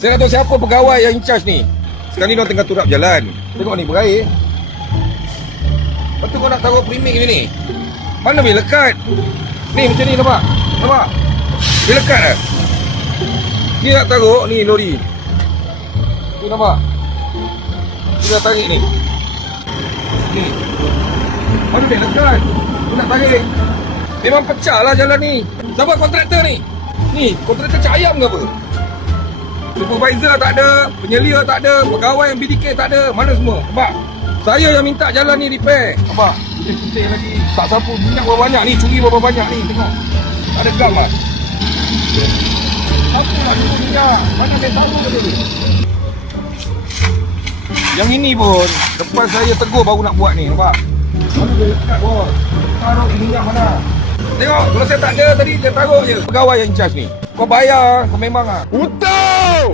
Saya nak tahu siapa pegawai yang in charge ni. Sekarang ni diorang tengah turap jalan. Tengok ni berair. Lepas tu kau nak taruh premix ni. Mana boleh lekat? Ni macam ni nampak? Nampak? Boleh lekat tak? Ni nak taruh ni lori. Ni nampak? Dia dah tarik ni. Ni. Mana boleh lekat? Dia nak tarik. Memang pecah lah jalan ni. Siapa kontraktor ni? Ni, kontraktor cak ayam ke apa? Supervisor tak ada, penyelia tak ada, pegawai yang BDK tak ada. Mana semua? Nampak? Saya yang minta jalan ni repair. Nampak? Putih lagi. Tak sapu minyak berapa banyak ni, curi berapa banyak ni. Tengok. Tak ada gam lah. Apa nak curi minyak? Mana dia tahu dia? Yang ini pun, lepas saya tegur baru nak buat ni. Nampak? Mana dia lekat bos? Taruh minyak mana? Tengok, kalau saya tak ada tadi, dia taruh je. Pegawai yang in charge ni. Kau bayar, kau memang lah. Hutang!